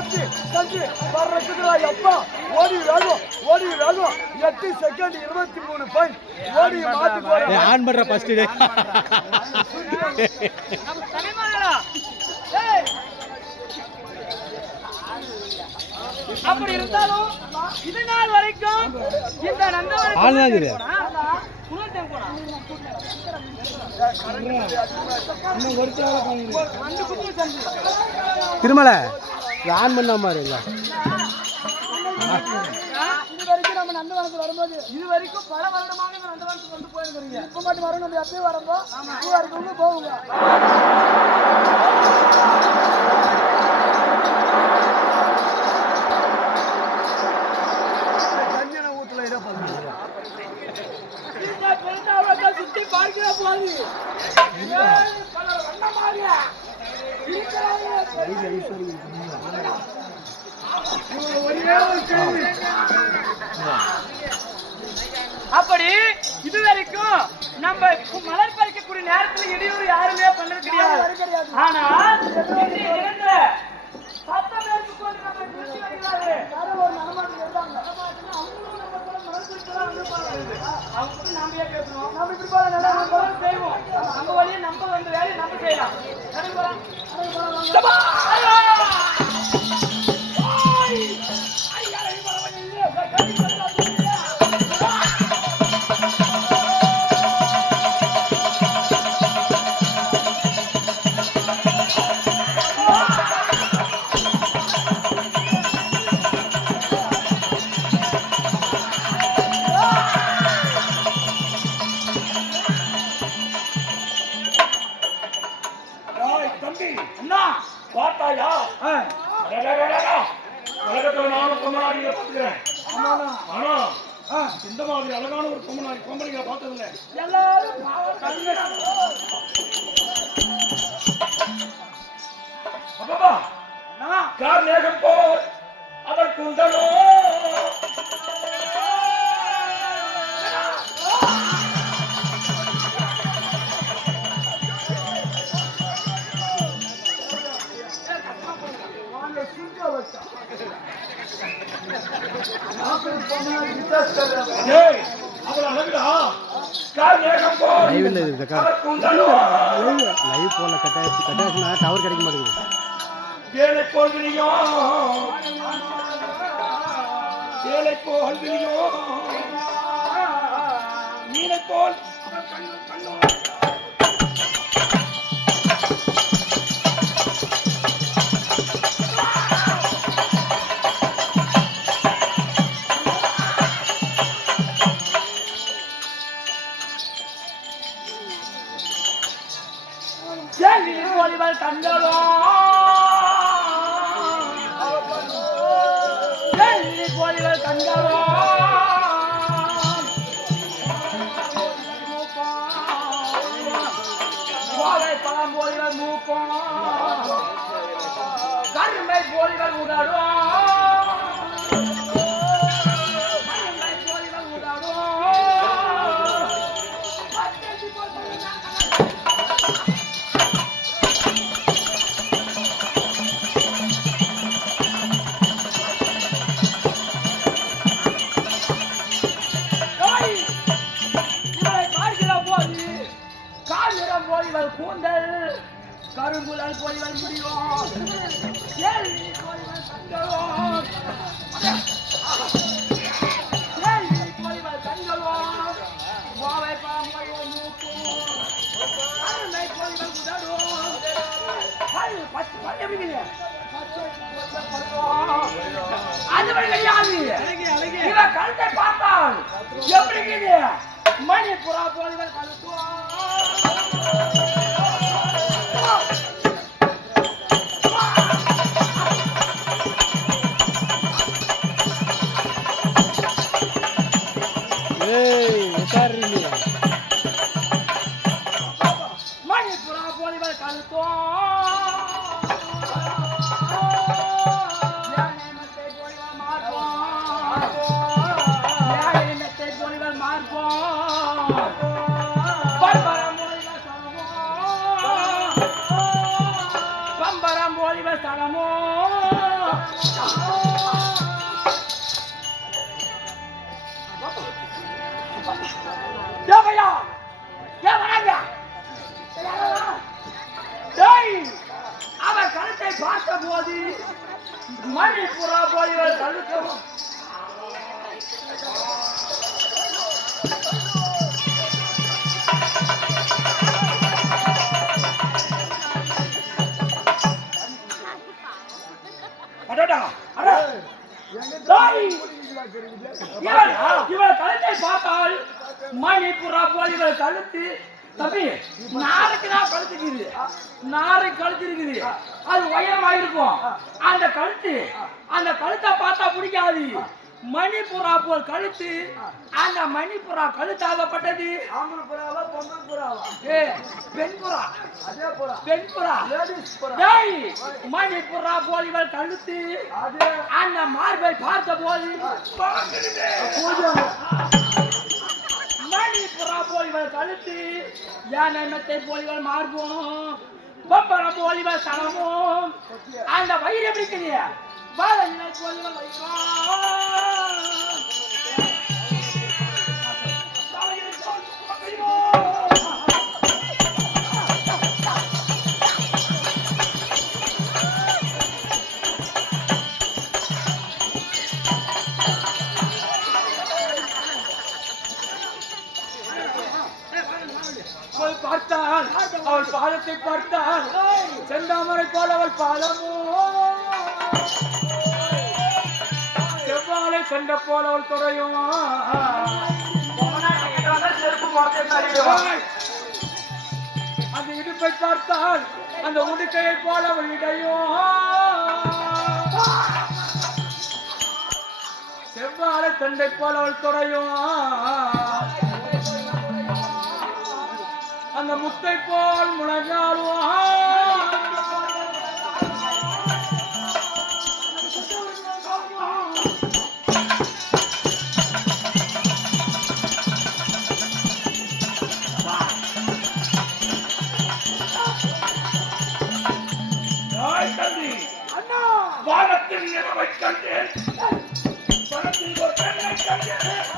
தப்பி தப்பி வர்றதுக்குறா எப்பா ஓடி வேகம் 8 செகண்ட் 23 பாயிண்ட் ஓடி மாத்தி போற ஆன் பண்ற ஃபர்ஸ்ட் டே நம்ம தலைமகளா ஏய் அப்படி இருந்தாலும் இது நாள் வரைக்கும் இந்த நந்தவனம் ஆளுங்க திருமலை ஆன் பண்ண மாதிரி இல்லை இது வரைக்கும் நம்ம நந்தவனத்துக்கு வரும்போது இது வரைக்கும் பல வருடமாக இந்த நந்தவனத்துக்கு வந்து போயிருக்கிறீங்க இப்ப மட்டும் வரும் நம்ம எப்பயும் வரப்போ இருக்கவங்க போகுங்க சுத்தி பார்க்கிற போது அப்படி இது வரைக்கும் நம்ம மலர் பறிக்கக்கூடிய நேரத்தில் இடையூறு யாருமே பண்ணது கிடையாது. ஆனா சத்தம் எடுத்துக்கொண்டு நம்ம திருச்சி வருகிறாரு அவங்க நாம பேசணும் நம்ம இப்படி போல நல்லா செய்வோம் நம்ம வழியை நம்ம வந்து வேலையை நம்ம செய்யலாம் உலகத்துல நானும் பொம்மனாரிகளை பார்த்துக்கிறேன். ஆனா இந்த மாதிரி அழகான ஒரு பொம்மனாரிகளை பார்த்ததில்லை. எல்லாரும் அப்பா கார் மேகம் போல் அதற்கு உண்டனோ லைவ் போல கட்டாச்சுனா டவர் கிடைக்க மாட்டேங்குது. ஏழை போல் மீனை போல் தங்களோ போலிகள் தங்களோ கோவை பழம் போலிகள் மூப்போம் கருமை போலிகள் உடலும் கூந்தல் கருங்குழல் போலிகள் முடியும் போலிகள் தங்களும் போலிகள் தங்களும் கோவை பாம்பையோ மூக்கும் அருமை போலிகள் உதடும் கழுத்தை பார்த்தால் எப்படி மணிப்புறா போலிகள் கழுத்துவோம் மணிப்புறா போலிகள் கழுத்துவோம் போலிகள் மார்போம் இவள் கழுத்தை பார்த்தால் மணிப்புறா போல் இவள் கழுத்து தம்பி நாளைக்கு நான் கழுத்துக்குது நாளைக்கு கழுத்து இருக்குது அது உயரமா இருக்கும் அந்த கழுத்தை பார்த்தா பிடிக்காது மணிப்புறா போல் கழுத்து அந்த மணிப்புறா கழுத்தாகப்பட்டது பெண்புறா பெண்புறா மணிப்புறா போல் இவள் கழுத்து அந்த மார்பை பார்த்த போது மணிப்புறா போல் இவள் கழுத்து யானத்தை போல் இவள் மார்பும் பப்பனம் போல் இவள் சனமும் அந்த வயிறு எப்படி இருக்குது பாலனை போல் இவள் பார்த்தால் அவள் பாதத்தை பார்த்தால் செந்தாமரை போல் அவள் பாதமோ செவ்வாழை கண்ட போல் அவள் துறையும் அந்த இடுப்பை பார்த்தால் அந்த உடுக்கையை போல அவள் இடையும் செவ்வாழை கண்டை போல் அவள் துறையும் அந்த முத்தை போல் முழங்காலும் வானத்தில் நிலவை கண்டேன் பணத்தில் ஒரு பெண்ணை கண்டேன்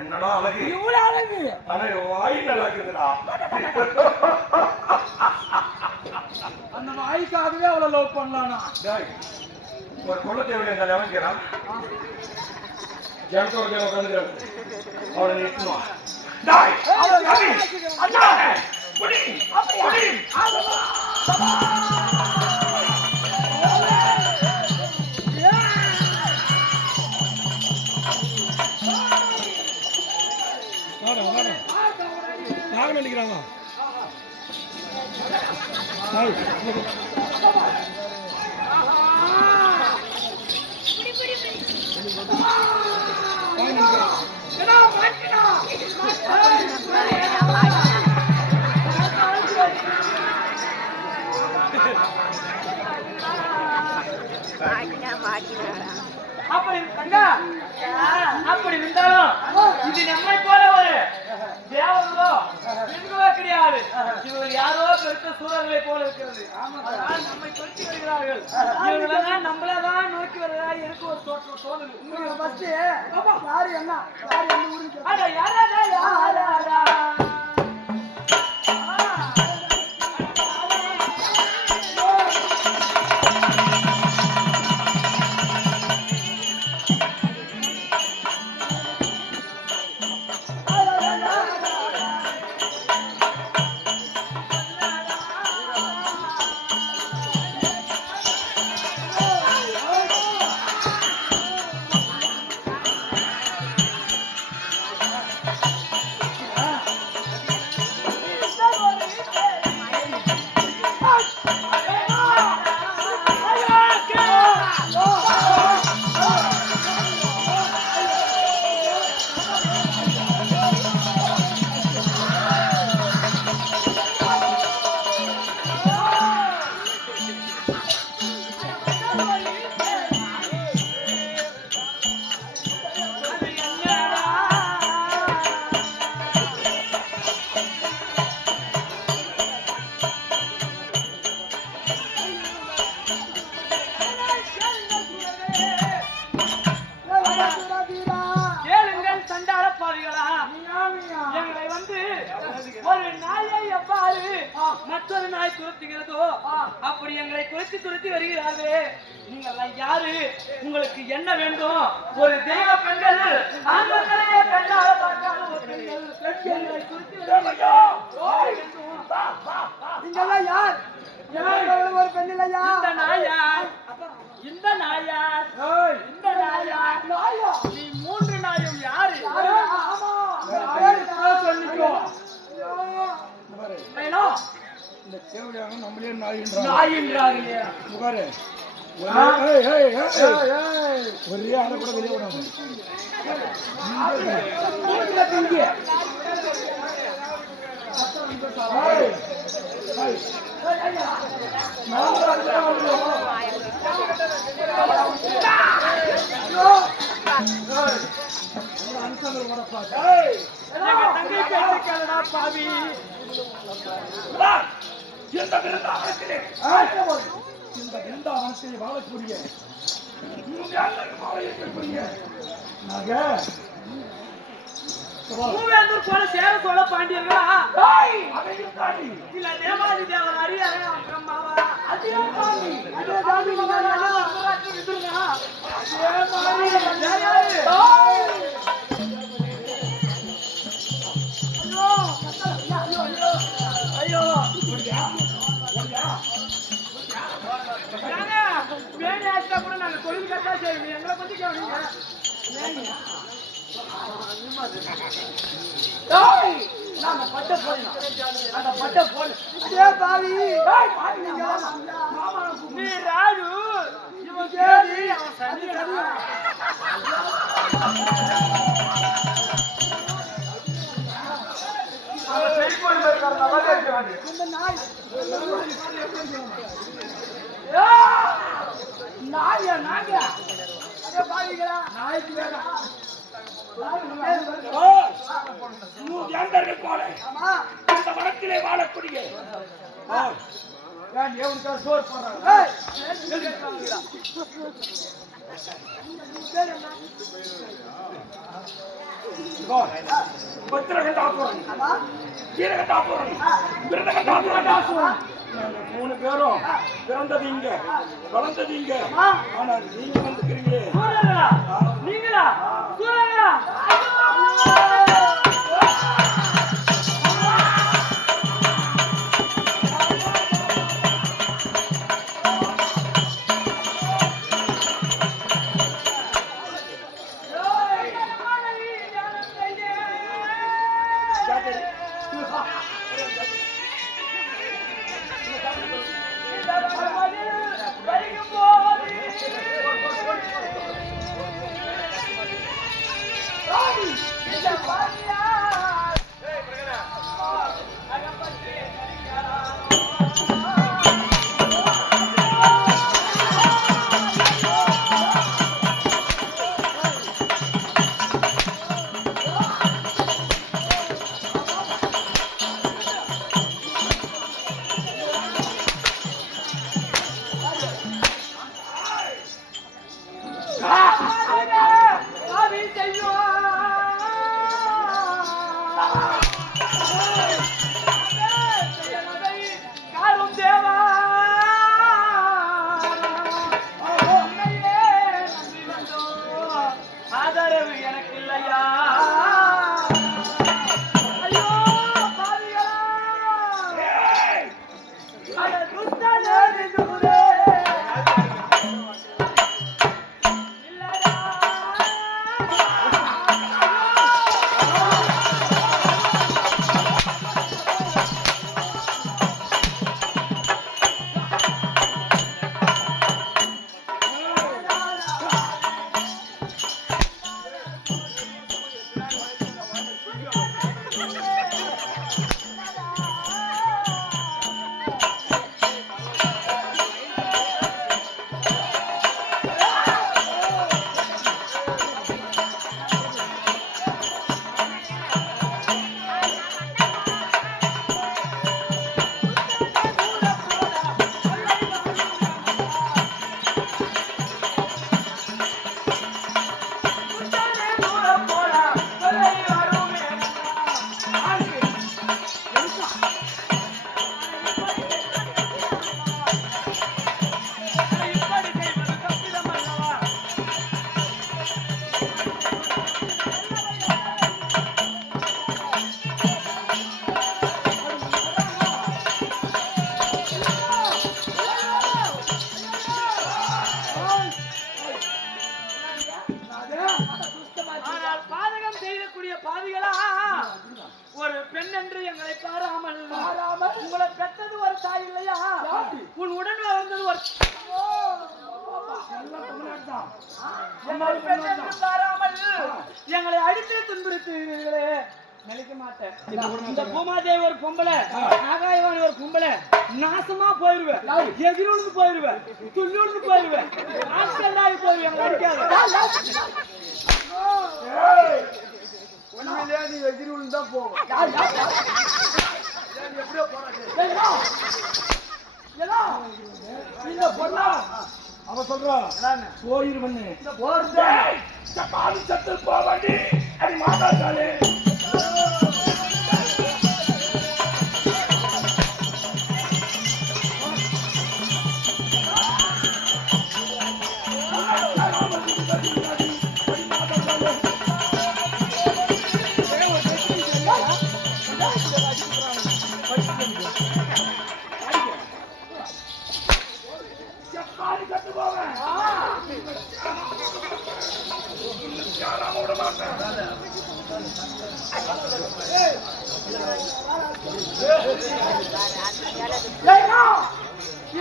என்னடா அழகு இவ்வளவு அழகு ஆனா வாய் நல்லா இருக்குதுடா அந்த வாய்க்காகவே அவ்வளவு லவ் பண்ணலானா ஒரு கொள்ள தேவையில்லை இந்த லெவன்கிறான் ஜனத்தோட உட்காந்துக்கிறாங்க அவனை நிறுத்துவான் டாய் கவி அண்ணா புடி புடி நாகன் அடிக்கிறாங்க அப்படி தங்கா அப்படி இருந்தாலும் இது நம்மை போல ஒரு தேவர்களோ பெண்களோ கிடையாது இவர்கள் யாரோ பெருத்த சூழல்களை போல இருக்கிறது அதனால் நம்மை தொடுத்தி வருகிறார்கள் இவர்களெல்லாம் நம்மளதான் நோக்கி வருகிறா எனக்கு ஒரு தோணுது உங்களுக்கு ஃபர்ஸ்ட் யாரு என்ன ஊருக்கு அட யாராடா யாராடா கேளுங்கள் சண்டாள பாவிகளா, எங்களை வந்து ஒரு நாயை எவ்வாறு மற்றொரு நாய் துரத்துகிறதோ அப்படி எங்களை துரத்தி வருகிறார்களே. நீங்கள் யாரு? உங்களுக்கு என்ன வேண்டும்? ஒரு தெய்வ பெண்கள் ஆண்களையே பெண்ணாக பார்க்காத ஒரு பெண்கள் எங்களை துரத்தி வருகிறார்கள். நீங்கெல்லாம் யார்? ஒரு பெண் இல்லையா? இந்த நாயார் நீ மூன்று நாயும் யாரு? சொல்லிக்கோ. இந்த தேவையான நம்மளே நாயின்றாங்க. நாயின்றாங்க. பாரு, ஒரே ஆளை கூட வெளியே விடாது. பாவி இந்த பிருந்தாவனத்திலே வாழக்கூடிய மூவேந்தூர் போல சேர சோழ பாண்டியர்களா இல்ல தேவாதி தேவர் அரியாரே அம்மாவா ஐயோ வேணி ஆச்சா கூட நாங்க தொழில் கட்டா செய்வோம். எங்களை பத்தி கேவீங்க நாம பட்ட போடணும். அந்த பட்ட போடு. பாவி நீ ராஜு இவன் கேடி அவன் சரி இந்த நாய் நாயா நாங்க பாவிகளா நாய்க்கு வேணாம். போல இந்த வனத்திலே வாழக்கூடிய சோறு போடுறாங்க. பத்திரகண்டாபுரம், கீரகண்டாபுரம், விருதகண்டாபுரம். மூணு பேரும் பிறந்தது இங்க, வளர்ந்தது இங்க. ஆனால் நீங்க வந்துக்கிறீங்களே சூரங்களா? நீங்களா சூரங்களா? தாய் இல்லையா உன் உடன் வந்தது ஒரு எங்களை அடித்து துன்புறுத்துவீர்களே நினைக்க மாட்டேன். இந்த பூமாதேவி ஒரு பொம்பளை, ஆகாயவாணி ஒரு பொம்பளை, நாசமா போயிருவேன், எதிர்ந்து போயிருவேன், துள்ளுந்து போயிருவேன், ஆட்களாகி போயிருவேன். அடிக்காது உண்மையிலே நீ எதிர்வுன்னு தான் போகும். எப்படியோ போறாங்க இந்த பொண்ணா அவ சொல்றா போயிருவன்னு பாதி சத்து போவாண்டி அடி மாட்டாச்சாலே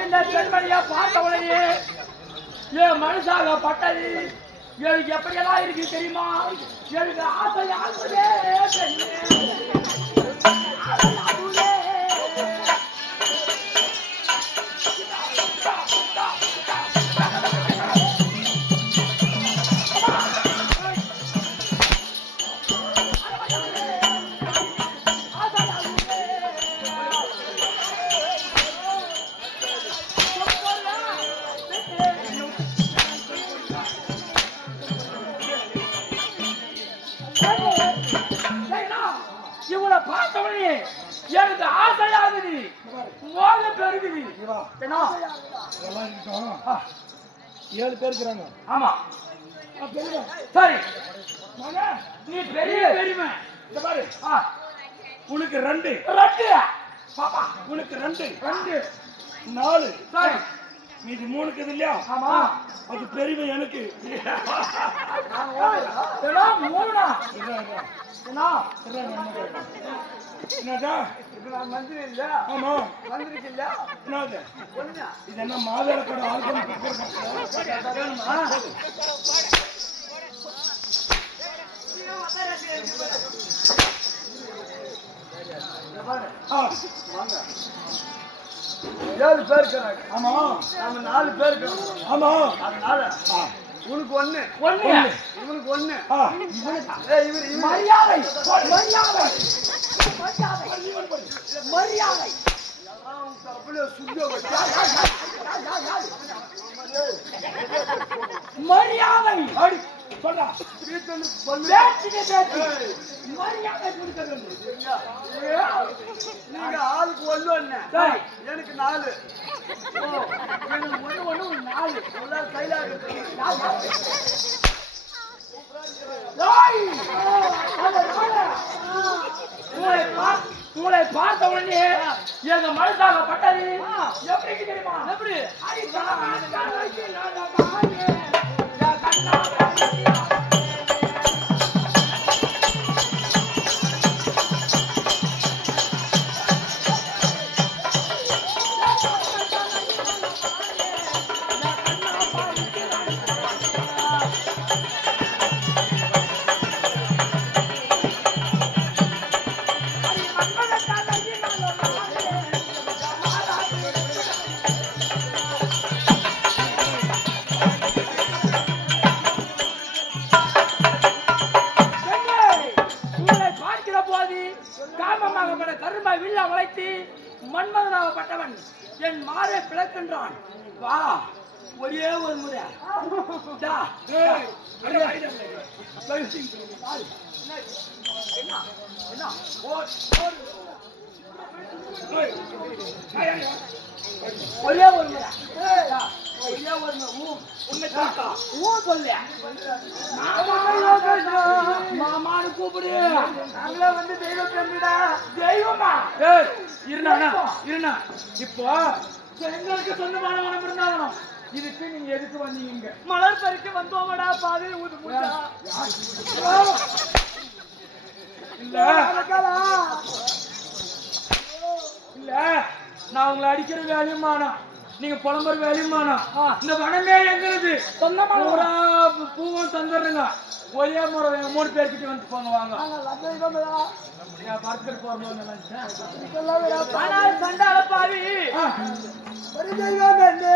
இந்த பெண்மணியா பார்த்தவளையே என் மனுஷாக பட்டது எனக்கு எப்படியெல்லாம் இருக்கு தெரியுமா? எனக்கு ஆசையாகுதே இவளை பார்த்தவனே எனக்கு ஆசையாகுது, மோகம் பெருகுது. ஏழு பேர் இருக்கிறாங்க. ஆமா சரி, நீ பெரிய பெருமை. இந்த பாரு உனக்கு ரெண்டு பாப்பா, உனக்கு ரெண்டு நாலு சரி, மீதி மூணுக்கு இது இல்லையா? ஆமா அது பெருமை எனக்கு. மூணா என்னடா இப்ப நான் மந்திரி இல்ல, ஆமா மந்திரிக்கு இல்ல, என்னது ஒண்ணு இது என்ன மாதள கடை ஆல்பம் ஏழு பேர் இருக்கிறாங்க. ஆமா நாம 4 பேர் இருக்கிறோம். ஆமா அதனால உனக்கு ஒண்ணு, இவனுக்கு ஒண்ணு. இவரு மரியாதை மரியாதை அப்படியே சுத்த மரியாதை சொல்றா மரியாதை கொடுக்க வேண்டும். நீங்க ஆளுக்கு ஒண்ணு ஒண்ணு, எனக்கு 4. எனக்கு ஒண்ணு 4 எல்லாரும் கையில உங்களை பார்த்த உடனே எங்க மனசாக பட்டது எப்படி தெரியுமா? எப்படி மன்மதனாகப்பட்டவன் என் மாரை பிளக்கின்றான். வா ஒரே ஒரு முறை ஒரே ஒரு முறை மாமான்னு கூப்பிடு. நாங்களே வந்து தெய்வம் தெரிஞ்சுடா. தெய்வமா இருந்தா இப்போ எங்களுக்கு சொந்தமான மனம் இருந்தாலும் இதுக்கு நீங்க எதுக்கு வந்தீங்க? மலர் பறிக்க வந்தோமடா, பாதை ஊது இல்ல இல்ல நான் உங்களை அடிக்கிற வேலையும் வேணாம், நீங்க புலம்புற வேலையும் வேணாம். இந்த வனமே எங்களுக்கு பூரா பூவும் தந்துடுங்க. ஒரே முறை எங்க 3 பேர்கிட்ட வந்து போங்க வாங்க. நான் படத்துக்கு போறோம்னு நினைச்சேன். ஆனால் சண்டால பாவி ஒரு தெய்வம் என்னே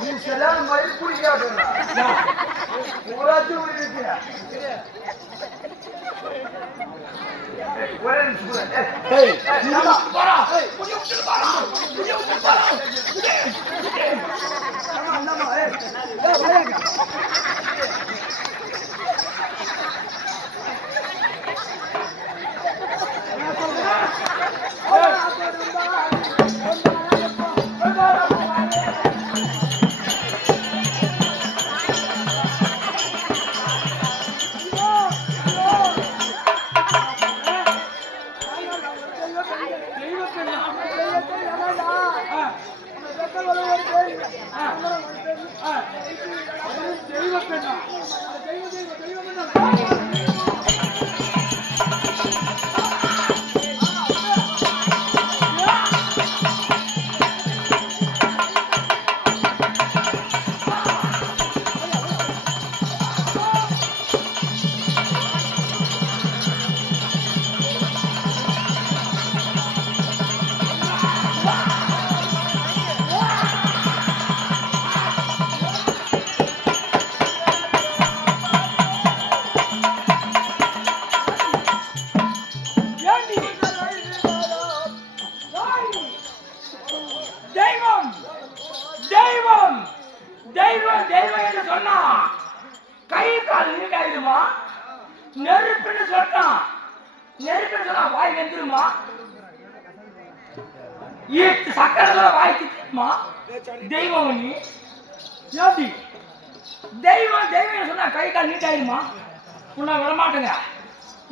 நீ சரியான மயில் பிடிக்காது ஊராட்சி இருக்கு. ஒரே நெருப்புன்னு சொல்றான். நெருப்புன்னு சொன்னா வாய் வெந்துருமா? சக்கரத்துல வாய் திட்டுமா? தெய்வம் நீ ஏடி தெய்வம் தெய்வம் சொன்னா கை கால் நீட்டாயிருமா? உன்னை விடமாட்டேங்க,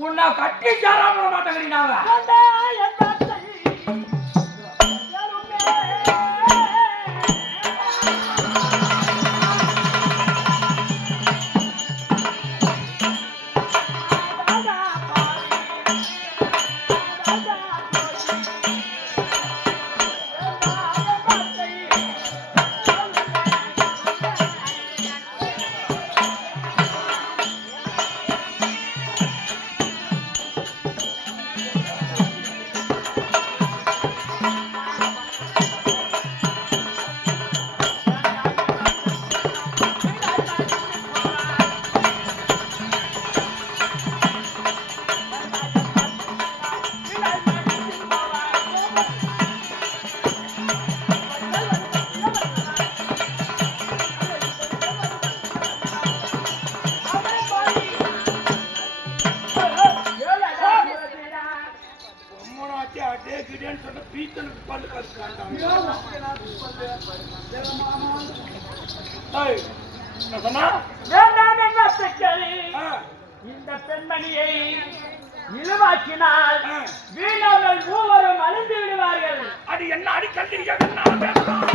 உன்னை கட்டி சாராம விட மாட்டேங்க. நாங்க ஏய், என்ன சொன்னா? வேண்டாம் என்ற அத்தைக்கள் ஆ, இந்த பெண்மணியை இழிவாக்கினால் ஆ. வீணர்கள் மூவரும் அழிந்து விடுவார்கள். அது என்ன அடி கண்டிருக்க நான் பேசுறேன்.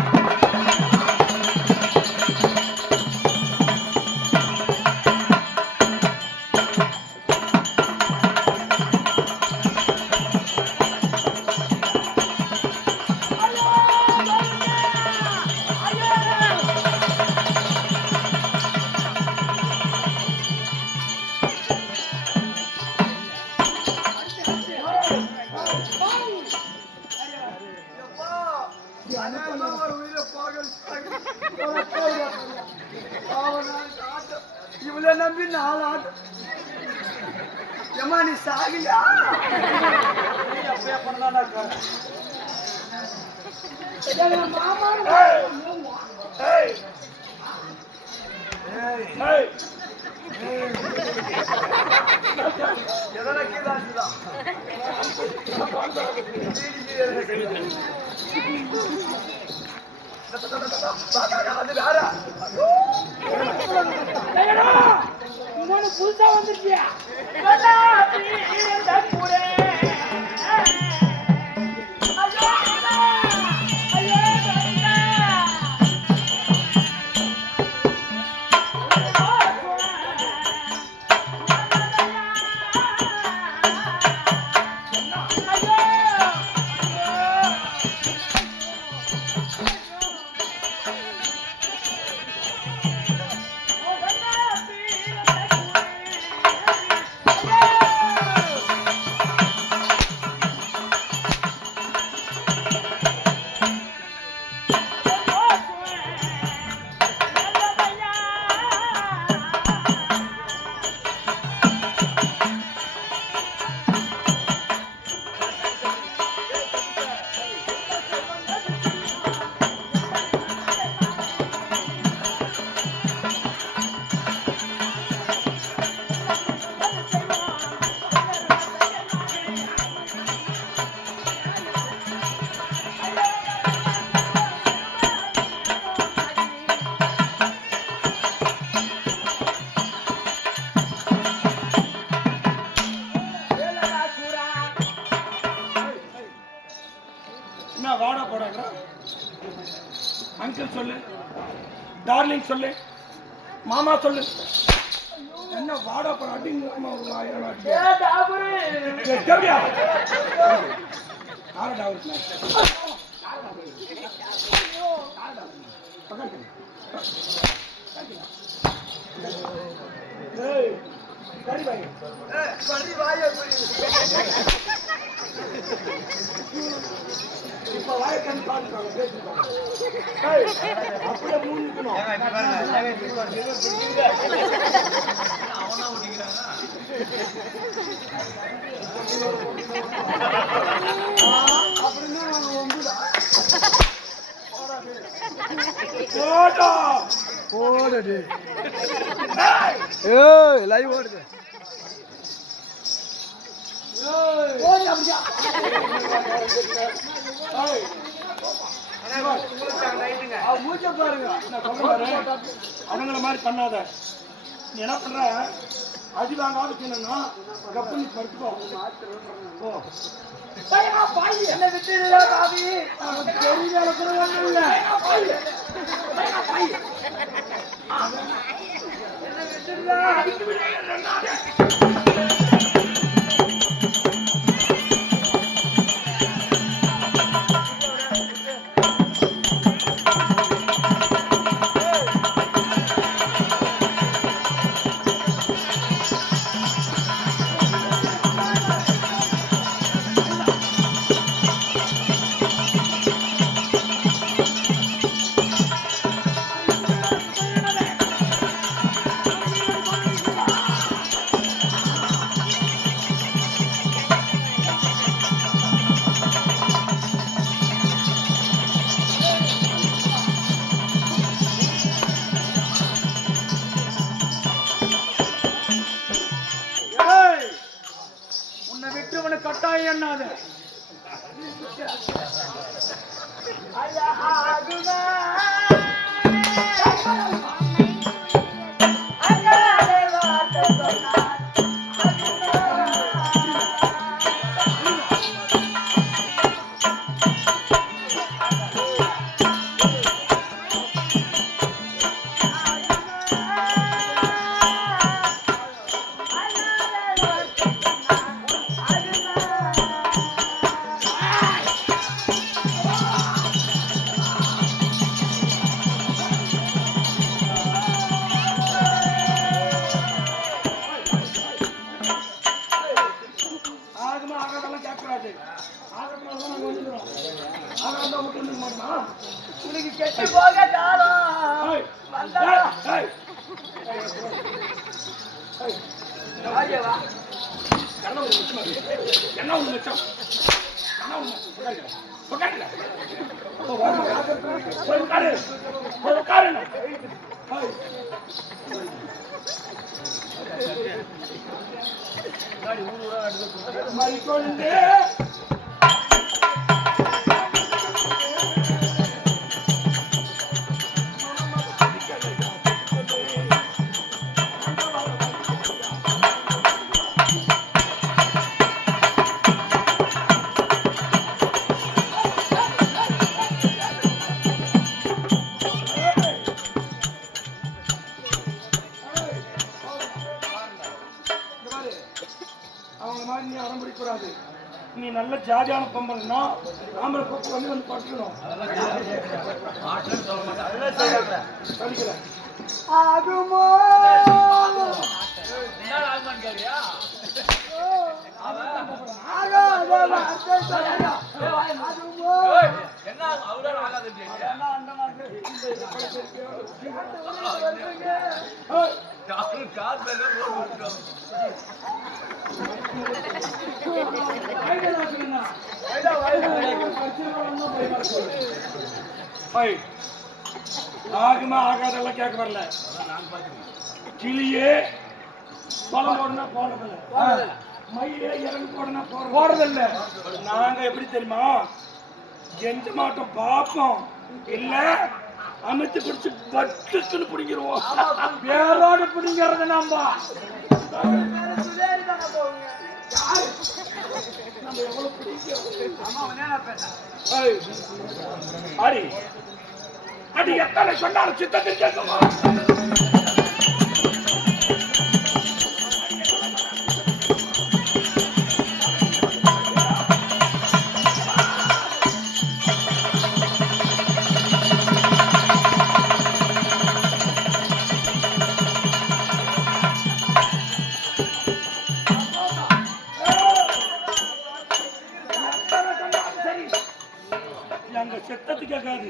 எப்பா, அண்ணன் ஒரு உயிரை பாகல் இவளை நம்பி 4 ஆட்டம். ஏம்மா நீ சாகியா? நீ அப்பயே பண்ணலாம்டா இருக்க. ஏய், ஏய், எதனா கீழாச்சுதான். அது வேற. இன்னொன்னு புதுசா வந்துருச்சியா? கண்ணாடி இருந்த கூடே. ஐயோ, அண்ணா! ஐயோ, அண்ணா! என்ன வாடா போடாங்க? அங்கிள் சொல்லு, டார்லிங் சொல்லு, மாமா சொல்லு. என்ன வாடா போட அடிங்க ஒரு 1000 அடி. ஏ டாபுரு! ஏய், தேவையா? யாரடா அவரு? ஏய், சரி பாய். சரி வாயை பிடி. இப்ப வாய்க்கன் பாத்துக்காங்க, பேசிக்காங்க. ஏய், அப்படியே மூஞ்சிக்கணும். அப்படின்னா அவன் வந்துடா. போடா. போடுடி. ஏய் லைவ் ஓடுது. ஓடி அப்படியா? ஏய், மூச்ச பாருங்க. நான் சொல்றேன் பாரு, அவங்கள மாதிரி பண்ணாத. நீ என்ன பண்ற? அடி வாங்காம தின்னா கப்பனி படுத்துக்கோ. ஓ, என்ன விட்டுடா பாவி. அவனுக்கு தெரியல கூட ஒண்ணும் இல்ல. என்ன விட்டுடா. உன்னை விட்டு உனக்கு கட்டாயம் என்னாத. ஐயா, அதுதான் லட்சம். என்ன உண்மை? உட்காருங்க. போய் உட்காரு. போய் உட்காருங்க. மறிக்கொண்டு நீ நல்ல ஜாதியான பொம்பளைன்னா ஆம்பளை கொப்பு வந்து பட்டுக்கணும். ஆகுமோ ஆகுமா ஆகாதெல்லாம் கேட்க வரல. கிளியே பழம் போடனா போடுறதில்ல, மயிலே இறங்கு போடனா போடுறதில்ல. நாங்க எப்படி தெரியுமா கெஞ்ச மாட்டோம், பார்ப்போம். இல்ல அமைத்து பிடிச்சு பட்டுன்னு பிடிங்கிருவோம். வேரோடு பிடிங்கிறது நம்ம அடி அடி எத்தனை சொன்னாலும் சித்தத்தில் கேட்குமா? செத்தது கேட்காது.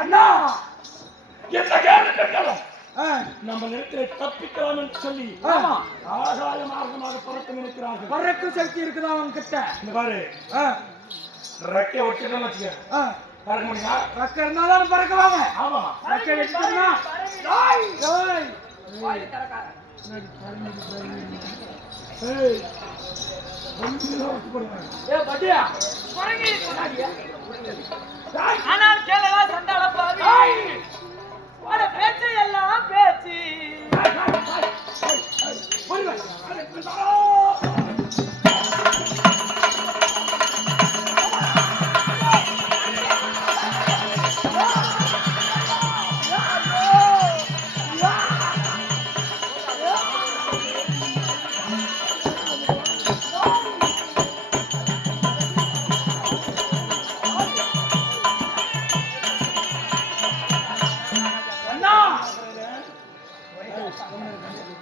அண்ணா என்ன கேட்டாலும் நம்ம நிலத்திலே தப்பிக்கலாம் என்று சொல்லி ஆகாய மார்க்கமாக பறக்க நினைக்கிறார்கள். பறக்கும் சக்தி இருக்குதா அவங்க கிட்ட? இந்த பாரு, ரெக்கை வச்சுக்கணும் வச்சுக்க, பறக்க முடியுமா? ரெக்கை இருந்தாலும் பறக்குவாங்க. ஆமா, ரெக்கை வச்சுக்கணும்னா ஆனால் கேளவா சண்டால பாவி, பேச்சு எல்லாம் பேச்சு.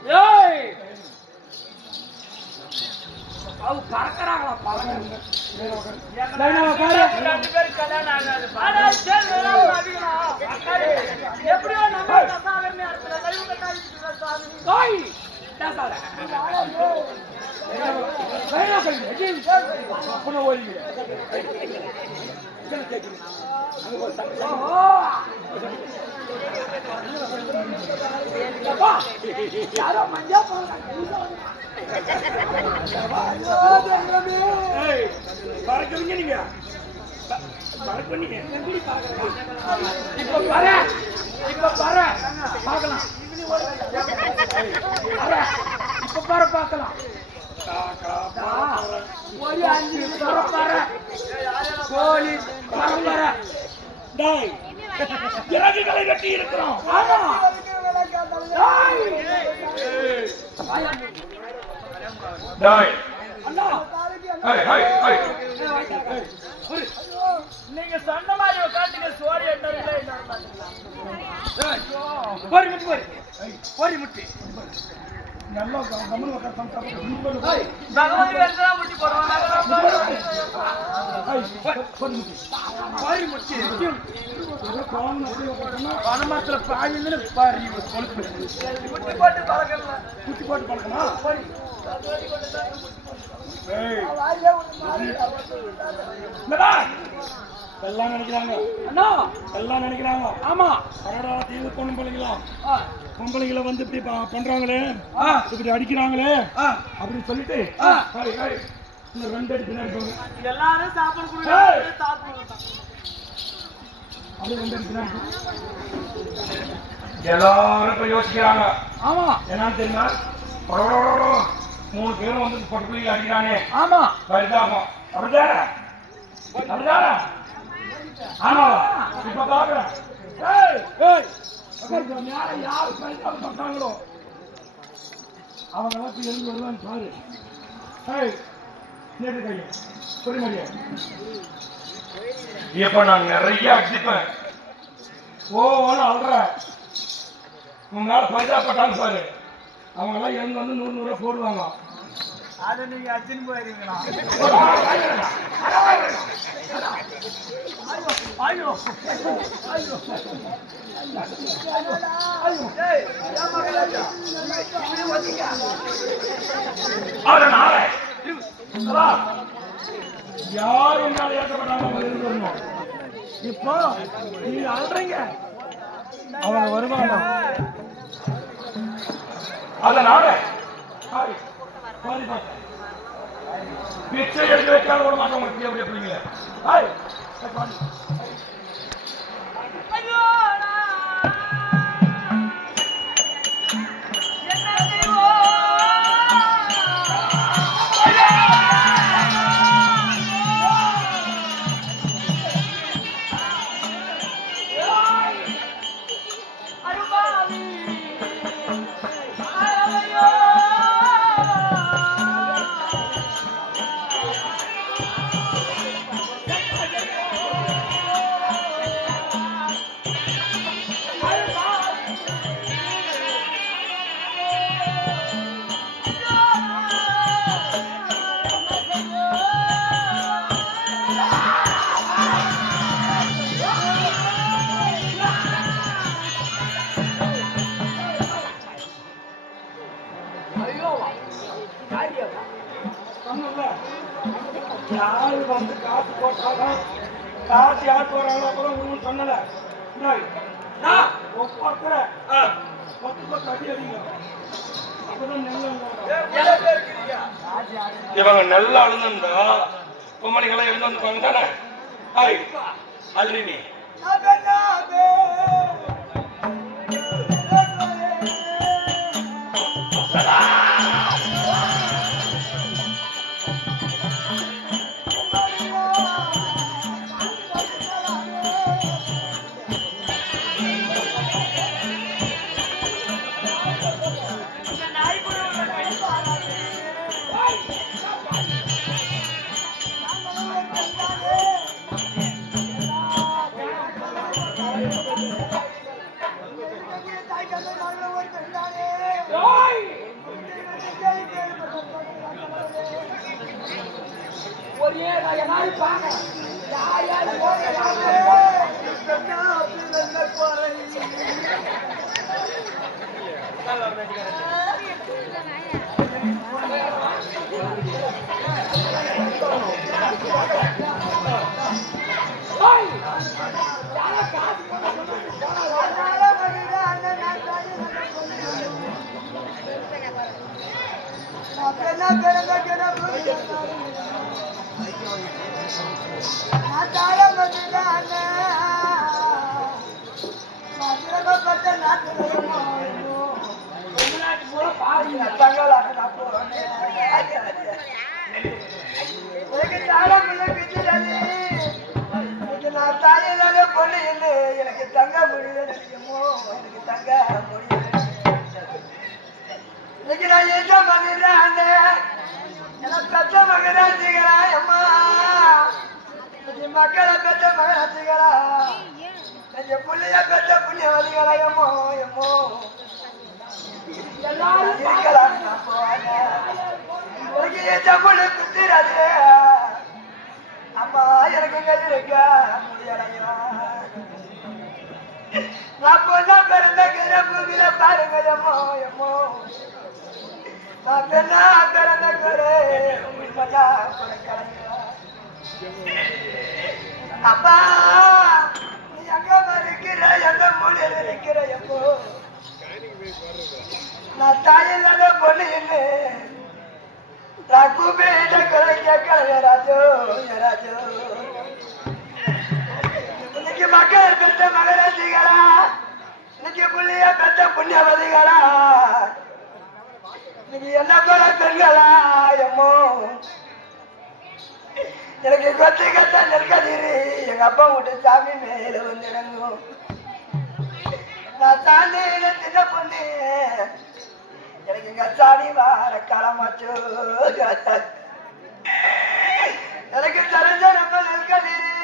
ஏய் அவ பறக்கறாங்களா பறக்கறாங்க லைனா உட்காரு ரெண்டு பேரும் கல்யாணம் ஆகாது அட சரி வேணாம் அதிகமா எப்படியோ நம்ம தசாகரமே அர்த்தம் கழிவு கட்டாயிட்டு சாமி ஓய் தசால லைனா கை அப்பன ஓடி என்ன கேக்குறீங்க அங்க ஒரு அப்பா யாரோ மஞ்சா பறக்குறீங்க நீங்க பறக்குறீங்க எப்படி பறக்குறீங்க இப்ப பாரு பார்க்கலாம் இப்ப பாரு பார்க்கலாம் ஒரு 5 நிமிஷம் பாரு கோழி பாரு டேய் இறகுகளை வெட்டி இருக்கிறோம் ஆமா டேய் அண்ணா ஹேய் ஹேய் ஹேய் நீங்க சொன்ன மாதிரி உட்காந்துங்க சோறு எட்டல போரி முட்டி நல்லா கம்மன் உட்கார்ந்து பகவான் வேறதா முட்டி போடுவாங்க போரி முட்டி பணமாத்திர பாயின்னு பாரு கொழுப்பு முட்டி போட்டு பழக்கலாம் குட்டி போட்டு பழக்கமா எல்லாம் நினைக்கிறாங்க அண்ணா எல்லாம் நினைக்கிறாங்க ஆமா கனடா தீவு பொம்பளைங்களை வந்து இப்படி பண்றாங்களே இப்படி அடிக்கிறாங்களே அப்படின்னு சொல்லிட்டு இந்த 2 அடி பின்னாடி போங்க எல்லாரும் சாப்பிட கொடுங்க சாப்பிடுங்க அப்படியே 2 அடி பின்னாடி எல்லாரும் இப்ப யோசிக்கிறாங்க ஆமா என்னன்னு தெரியுமா 3 பேரும் வந்து பொட்டுக்குள்ளி அடிக்கிறானே ஆமா பரிதாபம் அப்படிதானே அப்படிதானே ஆமா இப்ப பாக்குறேன் யாரு பரிதாபம் பண்றாங்களோ அவங்க எல்லாம் எழுந்து வருவான்னு பாரு நேற்று கையை சொல்லி மாதிரியா இப்ப நான் நிறைய அடிப்பேன் ஓன்னு அல்ற உங்களால பரிதாபப்பட்டான்னு பாரு அவங்க எல்லாம் எழுந்து வந்து 100 போடுவாங்க அதை நீங்க அச்சின் போயிருவீங்களா ஐயோ அதனால யார் என்னால ஏற்கப்பட்டாங்க இப்போ நீங்க அல்றீங்க அவங்க வருவாங்க அதனால பிச்சை எடுத்து வைக்காத விட மாட்டோம் உங்களுக்கு எப்படி எப்படிங்களே ஐயோ என்ன செய்வோம் அருபாவி ஐயோ யாரு வந்து காசு போட்டாலும் காசு யார் போறாங்களோ அப்புறம் ஒன்றும் சொன்னல ஒப்பக்கிற 10 அடி அடிங்க அப்பதான் இவங்க நல்லா அழுந்தா பொம்மணிகளை எழுந்து வந்துப்பாங்க தானே அள்ளி நீ Thank you. ஒரே நாய் பாங்க யார் யார் எனக்கு தங்க முடியல எனக்கு தங்க முடியல இன்னைக்கு நான் என்ன பண்ணிடுறேன் எனக்கு பெற்ற மகனாச்சுக்கிறா அம்மா இன்னைக்கு மக்களை பெற்ற மகனாச்சுக்கிறா இன்னைக்கு புள்ளைய பெற்ற புண்ணிய வழிகளா எம்மோ எம்மோ எல்லாரும் இருக்கலாம் நான் போவாங்க எனக்கு என் தமிழ் குத்துறாது அம்மா எனக்கு கை இருக்க முடியலையா நான் பொண்ணா பிறந்த கிரம்புகிற பாருங்க எம்மோ எம்மோ நான் பெண்ணா பிறந்த குரு பண்ணா அப்பா நீ எங்க இருக்கிற எந்த மூலையில இருக்கிற எம்மோ நான் தாயில்லாத பொண்ணு இல்லை நான் கூப்பிட்ட குறை கேட்கல ராஜோ ராஜோ இன்னைக்கு மக்கள் பெற்ற மகராசிகளா இன்னைக்கு புள்ளிய பெற்ற புண்ணியவதிகளா இன்னைக்கு என்ன போல பெண்களா எம்மோ எனக்கு கொத்தி கத்த நெற்கதிரி எங்க அப்பா விட்டு சாமி மேல வந்து இறங்கும் நான் சாந்தியில சின்ன பொண்ணு எனக்கு எங்க சாணி வார களமாச்சோ எனக்கு தெரிஞ்ச நம்ம நெற்கதிரி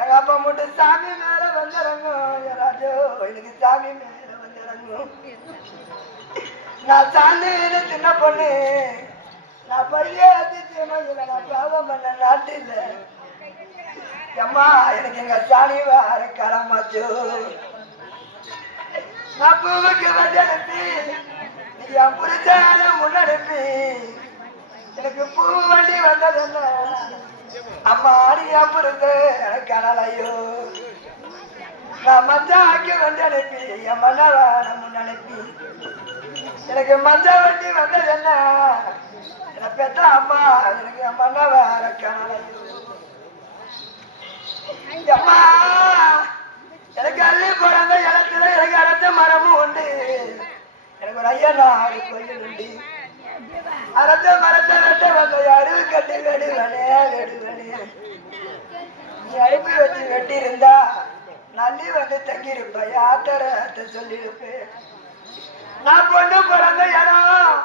எங்க அப்பா மட்டும் சாமி மேல வந்துறங்கும் ராஜோ எனக்கு சாமி மேல வந்துறங்கும் நான் சாந்தியில சின்ன பொண்ணு நான் பைய நான் பாவம் பண்ண நாட்டில் அம்மா எனக்கு எங்க சாணி வார களமாச்சோ நான் பூவுக்கு வந்து அனுப்பி என் புரிச்சான முன்னனுப்பி எனக்கு பூ வண்டி வந்ததென்ன அம்மா அடி என் புரிந்து எனக்கு கனலையோ நான் மஞ்சாக்கி வந்து அனுப்பி என் மன்னவான முன்னனுப்பி எனக்கு மஞ்ச வண்டி வந்தது என்ன எனக்கு பெற்ற அம்மா எனக்கு என் மன்னவான கனலையோ அம்மா எனக்கு அள்ளி பிறந்த இடத்துல எனக்கு அரைச்ச மரமும் உண்டு எனக்கு ஒரு ஐயனாறு கோயில் உண்டு அரைச்ச மரத்தை வெட்ட வந்த அருவு கட்டி வெடுவனே வெடுவனே நீ அடுப்பு வச்சு வெட்டி இருந்தா நல்லி வந்து தங்கியிருப்ப யாத்திரை சொல்லியிருப்பேன் நான் பொண்ணு பிறந்த இடம்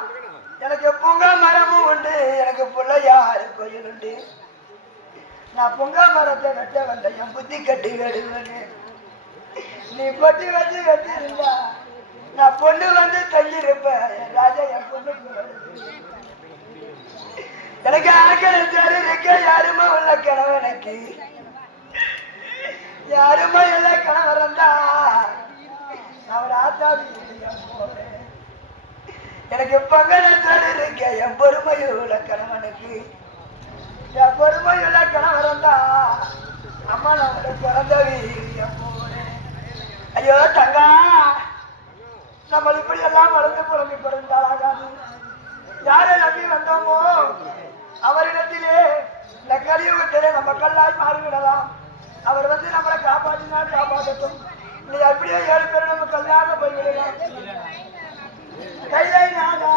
எனக்கு பொங்க மரமும் உண்டு எனக்கு பிள்ளையாறு கோயில் உண்டு நான் பொங்க மரத்தை வெட்ட வந்த என் புத்தி கட்டி வெடுவனே நீ பொட்டி வச்சு வெட்டி இருந்தா நான் பொண்ணு வந்து தங்கியிருப்பேன் என் ராஜா என் பொண்ணு எனக்கு ஆக்கள் இருக்க யாருமே உள்ள கணவனுக்கு யாருமே இல்ல கணவர் இருந்தா அவர் ஆத்தாவி போறேன் எனக்கு பங்கனத்தோடு இருக்க என் பொறுமையுள்ள கணவனுக்கு என் பொறுமையுள்ள கணவர் இருந்தா அம்மா நான் பிறந்த வீரியம் போறேன் ஐயோ தங்கா நம்ம இப்படி எல்லாம் வளர்ந்து புலம்பி பிறந்தாலாகாது யாரை நம்பி வந்தோமோ அவரிடத்திலே இந்த கலியுகத்திலே நம்ம கல்லாய் மாறிவிடலாம் அவர் வந்து நம்மளை காப்பாற்றினா காப்பாற்றட்டும் நீ அப்படியே 7 பேரும் நம்ம கல்யாணம் போய்விடலாம் கையை நாடா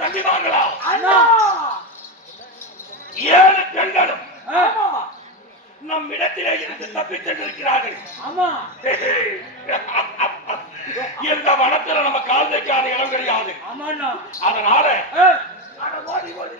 கண்டிப்பாங்களா அண்ணா 7 பெண்களும் நம் இடத்திலே இருந்து தப்பிச் சென்றிருக்கிறார்கள். ஆமா இந்த வனத்துல நம்ம கால் வைக்காத இடம் கிடையாது. ஆமாண்ணா அதனால ஓடி ஓடி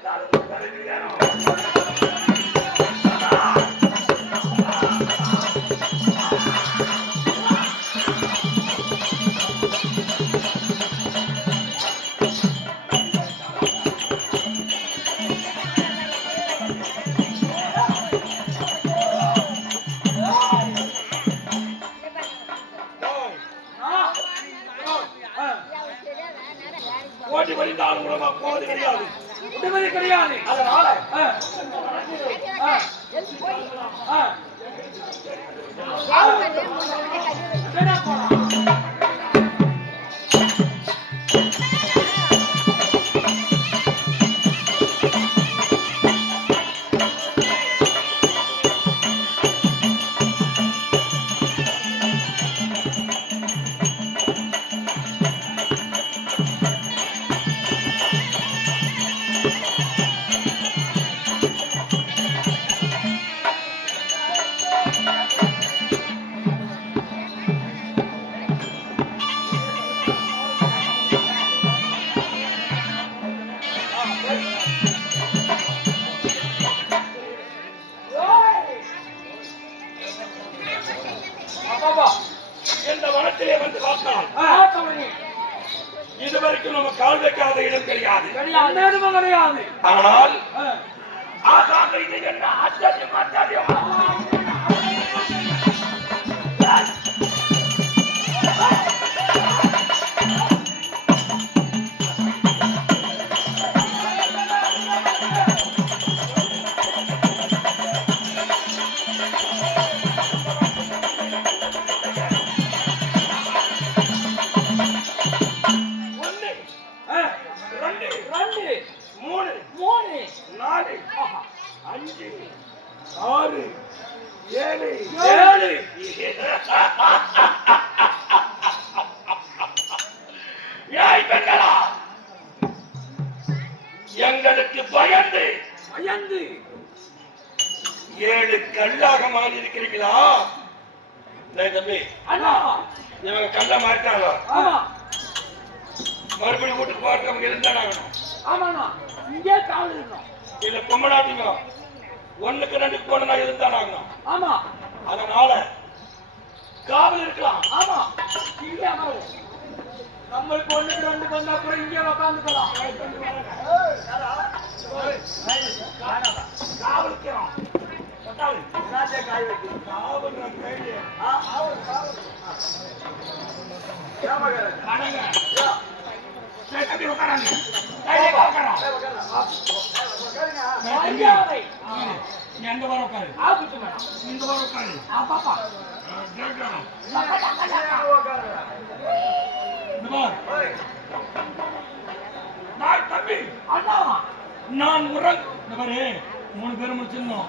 ஓடி வழிந்தாலும் மூலமா போவது கிடையாது. விடுவது கிடையாது. அதனால வேணா போலாம். இந்த வனத்திலே வந்து பார்த்தால் இதுவரைக்கும் நம்ம கால் வைக்காத இடம் கிடையாது. கிடையாது. ஆனால் ஆகாக இது என்ன ஆச்சரியம் ஆச்சரியம். எங்களுக்கு பயந்து 7 கல்லாக மாறி இருக்கிறீங்களா? தம்பி இவங்க கல்ல மாறிட்டாங்க. மறுபடியும் வீட்டுக்கு போறவங்க இருந்தானாகணும். இல்ல பொம்மநாட்டிங்க 1க்கு 2க்கு போனா இருந்தானாகணும். அதனால காவல் இருக்கலாம். நம்மளுக்கு 1க்கு 2 வந்தா கூட இங்கே உட்காந்துக்கலாம். காவலுக்கிறோம். எந்த வாரம் உட்காரு இந்த வாரம் உட்காரு தம்பி நான் உறங்கு 3 பேர் முடிச்சிருந்தோம்.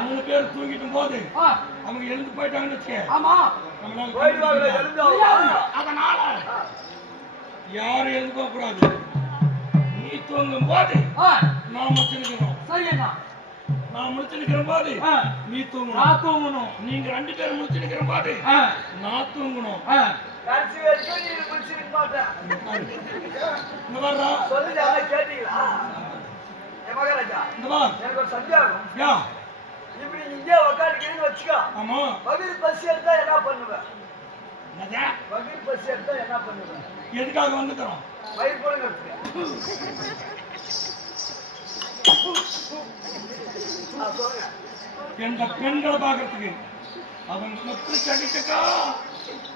3 பேர் தூங்கிட்டும் போது அவங்க எழுந்து போயிட்டாங்கன்னு அதனால யாரும் எழுந்து போக கூடாது. நீ தூங்கும் போது நான் முடிச்சிருக்கிறோம். நான் முடிச்சிருக்கிற போது நீ தூங்கணும். நீங்க 2 பேரும் முடிச்சிருக்கிற போது நான் தூங்கணும். எனக்கு ஒரு சந்தேகம். இப்படி இங்கே உட்காந்துக்கிறீங்கன்னு வச்சுக்கோ. பகிர் பசி எடுத்தா என்ன பண்ணுவேன்? பகிர் பசி எடுத்தா என்ன பண்ணுவேன்? எதுக்காக வந்துக்கிறோம்? வயிறு போடுங்க. எந்த பெண்களை பாக்குறதுக்கு அவன் சொத்து சடிக்கட்டா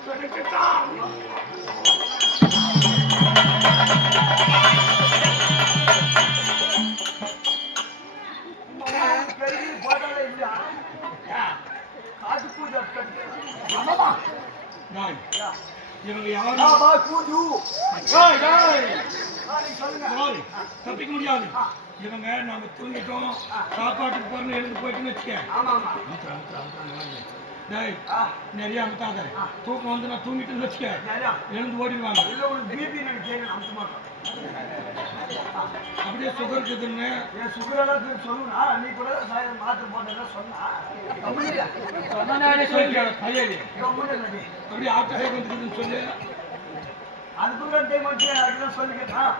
சடிக்கட்டா தப்பிக்க முடியாது. இவங்க நாங்க தூங்கிட்டோம், சாப்பாட்டுக்கு போறோம்னு எழுந்து போயிட்டுன்னு வச்சுக்க. ஆமா ஆமா டேய், நிறைய அமுத்தாத. தூக்கம் வந்து நான் தூங்கிட்டுன்னு வச்சுக்க, சரியா எழுந்து ஓடிடுவாங்க. இல்ல உனக்கு பிபி நான் கேட்கணும் அமுத்த மாட்டோம். அப்படியே சுகர் இருக்குதுன்னு என் சுகரெல்லாம் சொல்லுனா நீ கூட மாத்திரை போட்டதா சொன்னா கையடி அப்படியே ஆட்டோ வந்துருக்குதுன்னு சொல்லு. அதுக்குள்ள டைம் வச்சு அதுதான் சொல்லிக்கிட்டான்.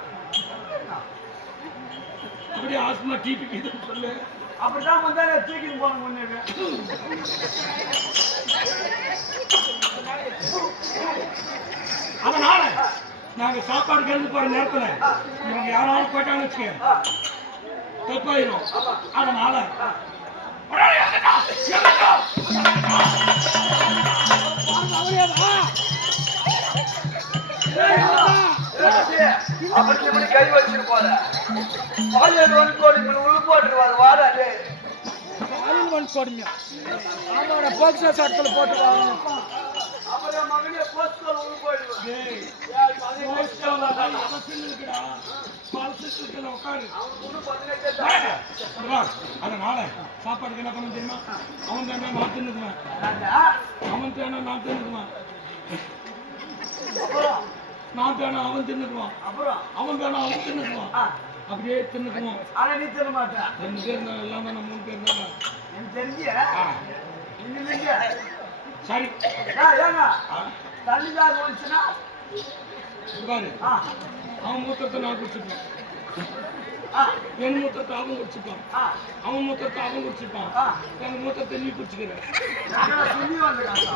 அப்படியே ஆஸ்மா டிபி இதுன்னு சொல்லு. அப்படிதான் வந்தா தூக்கிட்டு போன முன்னே. அதனால நாங்க சாப்பாடு கிளம்பி போற நேரத்துல இவங்க யாராவது போயிட்டாங்கன்னு வச்சுக்க தப்பாயிரும். அதனால அப்படி கை வச்சுட்டு போற பாலியல் கோடி உள்ள போட்டுருவாரு வாடாது. போக்சோ சட்டத்தில் போட்டு அப்புறம் மகனே போஸ்டோ உள்ள போயிடுவாரு. அதனால சாப்பாடுக்கு என்ன பண்ண தெரியுமா? அவன் தானே நான் தின்னுக்குவேன், அவன் தானே நான் தின்னுக்குவான், நான் தானே அவன் தின்னுக்குவான், அப்புறம் அவன் தானே அவன் தின்னுக்குவான். அப்படியே தின்னுக்குவோம். ஆனா நீ தின்ன மாட்டேன். 2 பேர் இருந்தா எல்லாம் தானே 3 பேர் இருந்தா எனக்கு தெரிஞ்ச நீங்க சரி. ஏங்க தண்ணி தான் வந்துச்சுன்னா பாரு, அவன் மூத்தத்தை நான் குடிச்சுப்பான், என் மூத்தத்தை அவன் குடிச்சுப்பான், அவன் மூத்தத்தை அவன் குடிச்சுப்பான், என் மூத்தத்தை நீ குடிச்சுக்கிறேன். சொல்லி வந்துடுறாங்க.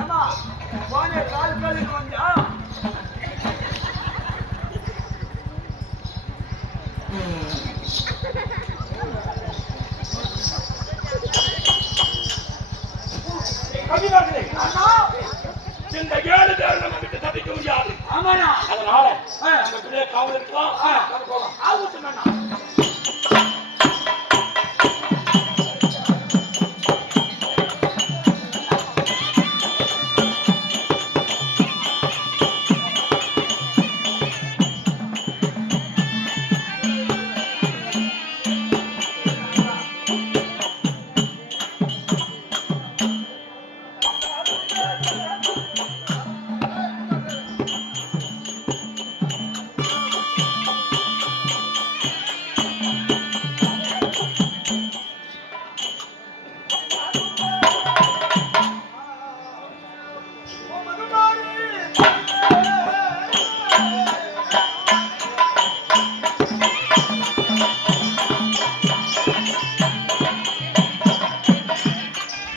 ஏமா போனே கால் காலில் வந்தா இந்த 7 பேர் நம்ம கிட்ட தப்பிக்க முடியாது. ஆமாண்ணா. அதனால நம்ம காவல் இருக்கலாம். ஆபத்து வேணா. மகமாரி